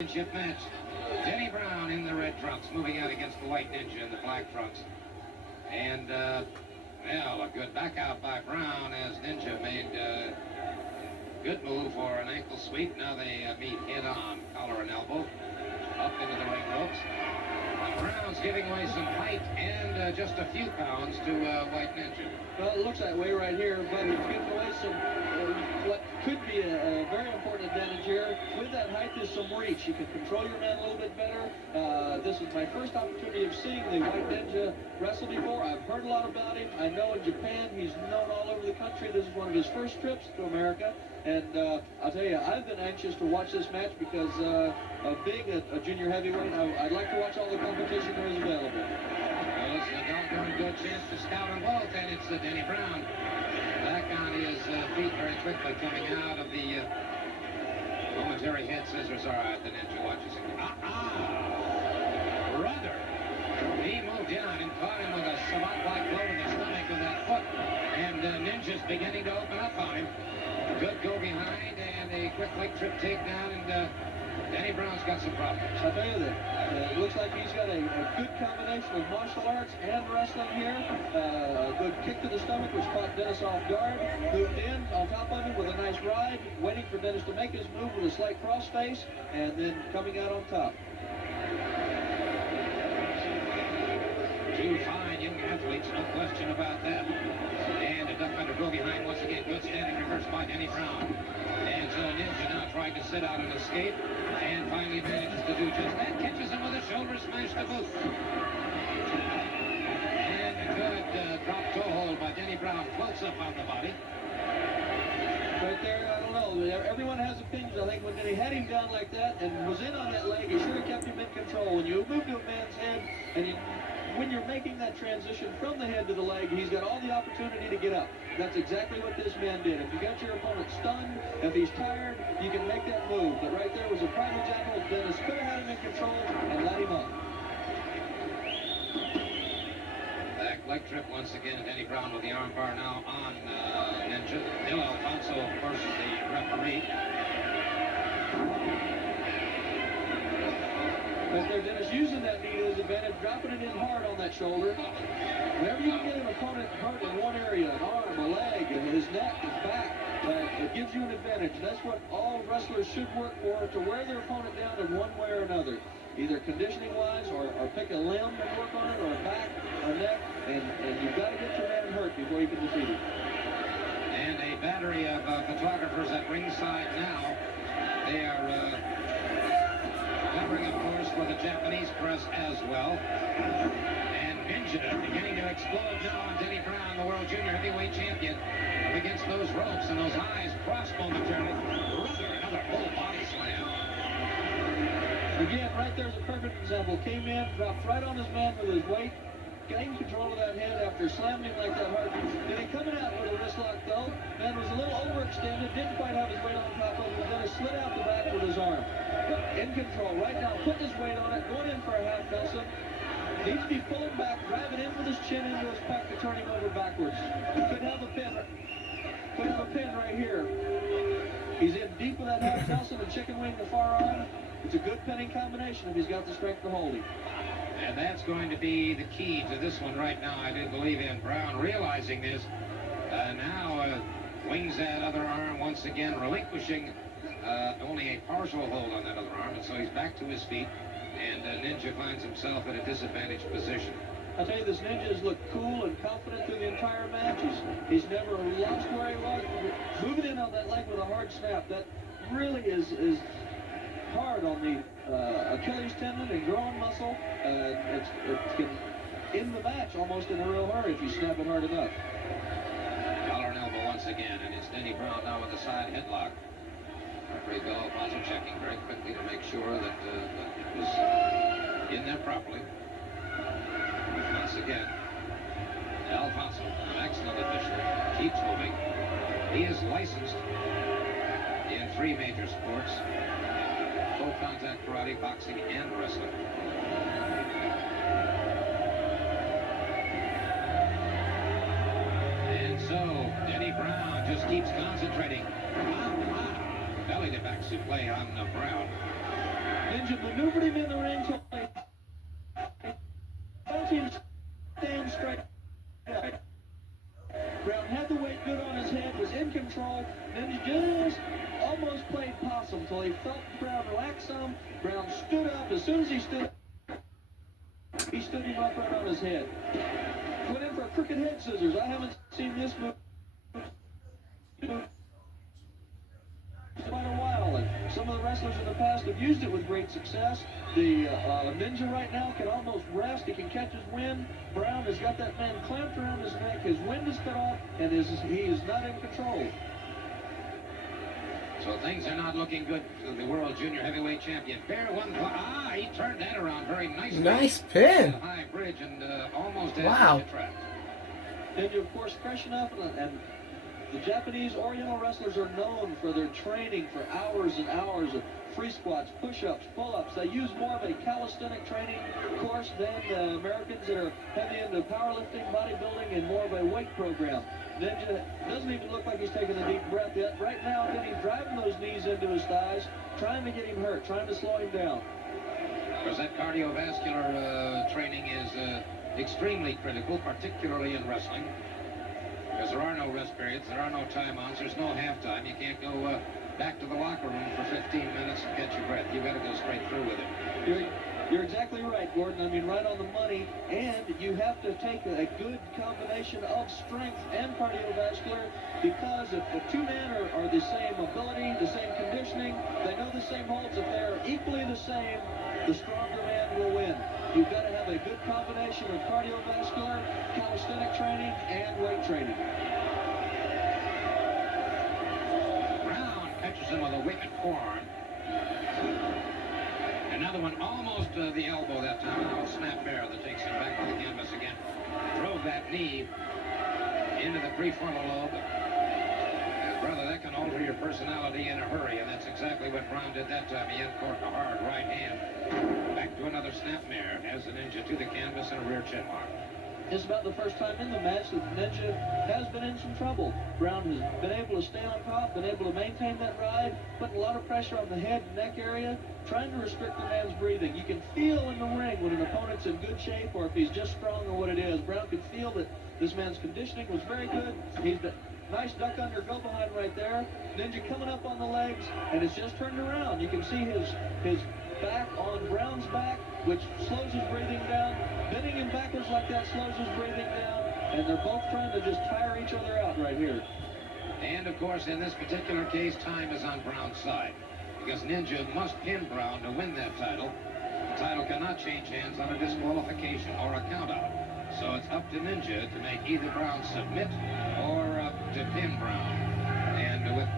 championship match. Denny Brown in the red trunks, moving out against the white ninja in the black trunks. And, well, a good back out by Brown as Ninja made a good move for an ankle sweep. Now they meet head on, collar and elbow, up into the ring ropes. Brown's giving away some height and just a few pounds to White Ninja. Well, it looks that way right here, but he's giving away some, what could be a very important advantage here. With that height, there's some reach. You can control your man a little bit better. This is my first opportunity of seeing the White Ninja wrestle before. I've heard a lot about him. I know in Japan he's known all over the country. This is one of his first trips to America. And I'll tell you, I've been anxious to watch this match because being a junior heavyweight, I'd like to watch all the competition there is available. Well, this is a doggone good chance to scout them both, and it's Denny Brown back on his feet very quickly, coming out of the momentary head scissors. All right, the Ninja watches him. Brother! He moved in and caught him with a savant-like blow to the stomach with that foot, and Ninja's beginning to open up on him. Good go behind and a quick leg trip takedown, and Denny Brown's got some problems. I'll tell you that. It looks like he's got a good combination of martial arts and wrestling here. A good kick to the stomach, which caught Dennis off guard. Moved in on top of him with a nice ride, waiting for Dennis to make his move with a slight crossface, and then coming out on top. Two fine young athletes, no question about that. And a duck under go behind once again. Good standing reverse by Denny Brown. And so Ninja now trying to sit out and escape, and finally manages to do just that. Catches him with a shoulder smash to boot. And a good drop toe hold by Denny Brown. Floats up on the body. Right there, I don't know. Everyone has opinions. I think when he had him down like that and was in on that leg, he should have kept him in control. When you move to a man's head, and when you're making that transition from the head to the leg, he's got all the opportunity to get up. That's exactly what this man did. If you got your opponent stunned, if he's tired, you can make that move. But right there was a prime example. Dennis could have had him in control and let him up. Back leg trip once again. Denny Brown with the arm bar now on Ninja. Bill Alfonso, of course, the referee. But there, Dennis using that knee to his advantage, dropping it in hard on that shoulder. Whenever you can get an opponent hurt in one area, an arm, a leg, and his neck, his back, it gives you an advantage. And that's what all wrestlers should work for, to wear their opponent down in one way or another. Either conditioning-wise, or pick a limb and work on it, or a back, or neck, and you've got to get your man hurt before you can defeat him. And a battery of photographers at ringside now. They are covering, of course, for the Japanese press as well. And Ninja beginning to explode now on Denny Brown, the world junior heavyweight champion, up against those ropes, and those eyes cross momentarily. Another full body slam. Again, right there's a perfect example. Came in, dropped right on his man with his weight, gained control of that head after slamming him like that hard. Then he coming out with a wrist lock, though. Man was a little overextended, didn't quite have his weight on top of him, and then he slid out the back with his arm. But in control right now, putting his weight on it, going in for a half Nelson. Needs to be pulling back, driving in with his chin into his pec to turn him over backwards. Could have a pin. Could have a pin right here. He's in deep with that half Nelson and chicken wing the far arm. It's a good pinning combination if he's got the strength to hold him. And that's going to be the key to this one right now, I do believe in. Brown realizing this. Now wings that other arm once again, relinquishing only a partial hold on that other arm. And so he's back to his feet. And Ninja finds himself in a disadvantaged position. I'll tell you, this Ninja has looked cool and confident through the entire match. He's never lost where he was. Moving in on that leg with a hard snap, that really is hard on the Achilles tendon and growing muscle. It can end the match almost in a real hurry if you snap it hard enough. Collar and elbow once again, and it's Denny Brown now with a side headlock. Referee Bill Alfonso checking very quickly to make sure that it was in there properly. Once again, Alfonso, an excellent official, keeps moving. He is licensed in 3 major sports: full contact karate, boxing, and wrestling. And so Denny Brown just keeps concentrating. Belly to back suplex on Brown. Ninja maneuvered him in the ring till he felt him stand straight up. Brown had the weight good on his head, was in control. Ninja just almost played possum till he felt Brown relax some. Brown stood up. As soon as he stood him up right on his head. Went in for a crooked head scissors. I haven't seen this move quite a while, and some of the wrestlers in the past have used it with great success. The Ninja right now can almost rest. He can catch his wind. Brown has got that man clamped around his neck. His wind is cut off, and he is not in control. So things are not looking good for the world junior heavyweight champion. Bear one. He turned that around very nicely. Nice pin. High bridge and almost wow. Trapped. Ninja, of course, fresh enough, and the Japanese Oriental wrestlers are known for their training for hours and hours of free squats, push-ups, pull-ups. They use more of a calisthenic training course than the Americans that are heavy into powerlifting, bodybuilding, and more of a weight program. Ninja doesn't even look like he's taking a deep breath yet. Right now, Denny's driving those knees into his thighs, trying to get him hurt, trying to slow him down. Because that cardiovascular training is extremely critical, particularly in wrestling. Because there are no rest periods, there are no timeouts, there's no halftime. You can't go back to the locker room for 15 minutes and catch your breath. You've got to go straight through with it. You're exactly right, Gordon. I mean, right on the money. And you have to take a good combination of strength and cardiovascular, because if the two men are the same ability, the same conditioning, they know the same holds, if they're equally the same, the stronger man will win. You've got to have a good combination of cardiovascular, calisthenic training, and weight training. Brown catches him with a wicked forearm. Another one almost the elbow that time. Now a snap bear that takes him back to the canvas again. Drove that knee into the prefrontal lobe. And brother, that can alter your personality in a hurry, and that's exactly what Brown did that time. He uncorked a hard right hand. Back to another snapmare as the Ninja to the canvas and a rear chin lock. It's about the first time in the match that Ninja has been in some trouble. Brown has been able to stay on top, been able to maintain that ride, putting a lot of pressure on the head and neck area, trying to restrict the man's breathing. You can feel in the ring when an opponent's in good shape or if he's just strong or what it is. Brown could feel that this man's conditioning was very good. He's been nice duck under, go behind right there. Ninja coming up on the legs, and it's just turned around. You can see his back on Brown's back, which slows his breathing down. Bending him backwards like that slows his breathing down, and they're both trying to just tire each other out right here. And of course, in this particular case, time is on Brown's side, because Ninja must pin Brown to win that title. The title cannot change hands on a disqualification or a countout. So it's up to Ninja to make either Brown submit or to pin Brown. And with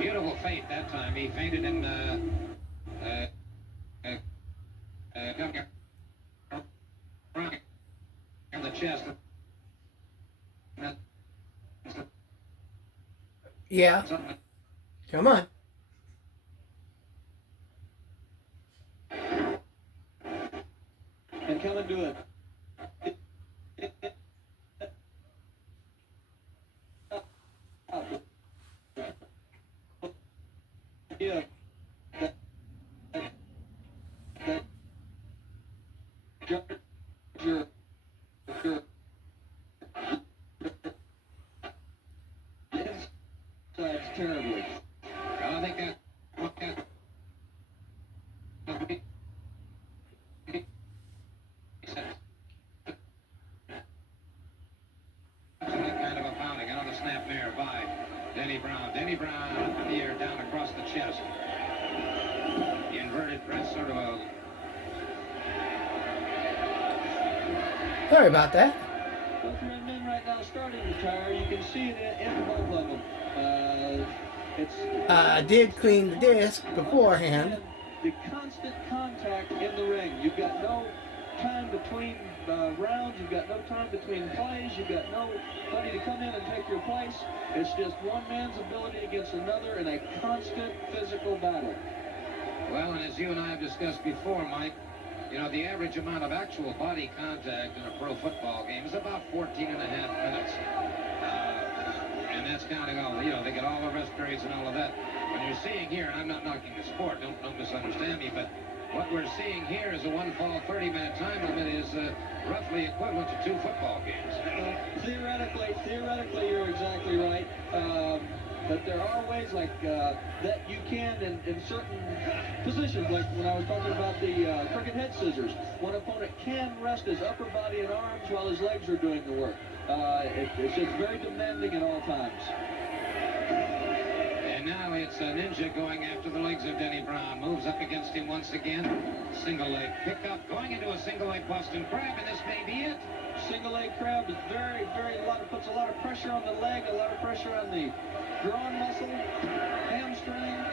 beautiful feint that time. He feinted him in the chest. Yeah. Come on. And come and do it. Yeah. Insides terribly. I think that. Kind of a pounding. Another snapmare by Denny Brown. Denny Brown up in the air, down across the chest. The inverted press, sort of a. Sorry about that. Both men right now starting to tire. You can see it in both of them. I did clean the disc beforehand. The constant contact in the ring. You've got no time between rounds. You've got no time between plays. You've got nobody to come in and take your place. It's just one man's ability against another in a constant physical battle. Well, and as you and I have discussed before, Mike, you know, the average amount of actual body contact in a pro football game is about 14 and a half minutes. And that's counting all, you know, they get all the rest periods and all of that. When you're seeing here, and I'm not knocking the sport, don't misunderstand me, but what we're seeing here is a one-fall 30-minute time limit is roughly equivalent to 2 football games. Theoretically, you're exactly right. But there are ways like that you can in certain positions, like when I was talking about the crooked head scissors. One opponent can rest his upper body and arms while his legs are doing the work. It's just very demanding at all times. And now it's a Ninja going after the legs of Denny Brown. Moves up against him once again. Single leg pickup, going into a single leg Boston Crab, and this may be it. Single leg crab is puts a lot of pressure on the leg, a lot of pressure on the groin muscle, hamstring.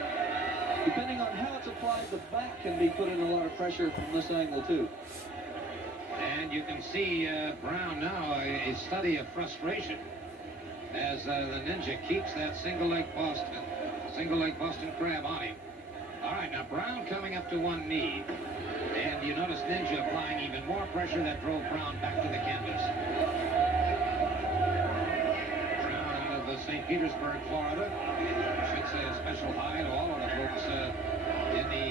Depending on how it's applied, the back can be put in a lot of pressure from this angle too. And you can see Brown now a study of frustration as the Ninja keeps that single leg Boston Crab on him. All right, now Brown coming up to one knee. And you notice Ninja applying even more pressure that drove Brown back to the canvas. Brown out of St. Petersburg, Florida. I should say a special hi to all of the folks in the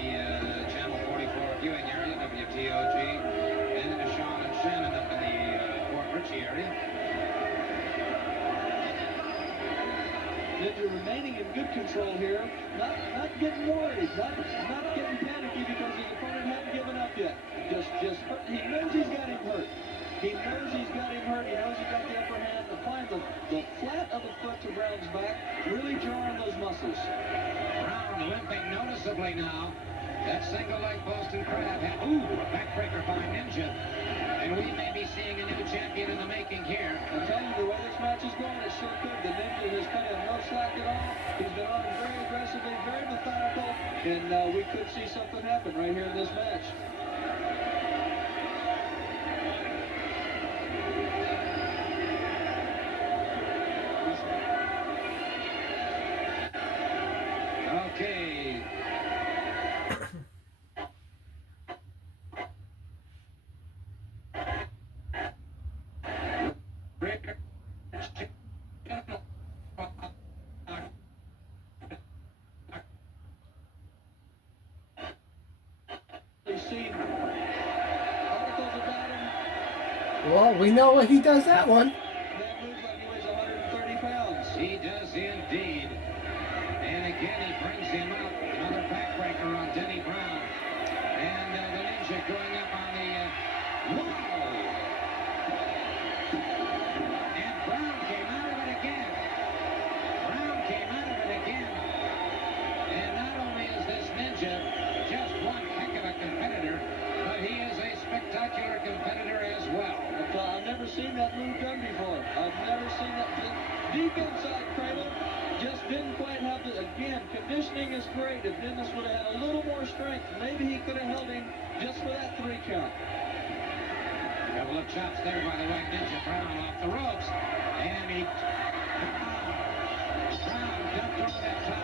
Channel 44 viewing area, WTOG, and to Sean and Shannon up in the Fort Ritchie area. Ninja remaining in good control here, not getting worried, not getting panicky because his opponent hadn't given up yet. Just hurt. He knows he's got him hurt. He knows he's got him hurt. He knows he's got the upper hand. Applying the flat of the foot to Brown's back, really jarring those muscles. Brown limping noticeably now. That single leg Boston Crab had, a backbreaker by Ninja. And we may be seeing a new champion in the making here. I'm telling you, the way this match is going, it sure could. The Ninja has cut him no slack at all. He's been on him very aggressively, very methodical, and we could see something happen right here in this match. Okay. Seen articles about him. Well, we know he does that one. That moves like he weighs 130 pounds. He does indeed. And again, he brings him up. Another backbreaker on Denny Brown. And the Ninja going up on the... wow! And Brown came out of it again. Brown came out of it again. And not only is this Ninja just one heck of a competitor, but he is a spectacular competitor as well. I've never seen that move done before. I've never seen that. Deep inside cradle. Just didn't quite have the, again, conditioning is great. If Dennis would have had a little more strength, maybe he could have held him just for that 3 count. Couple of chops there by the right Ninja. Brown off the ropes. And he... Brown jumped over that top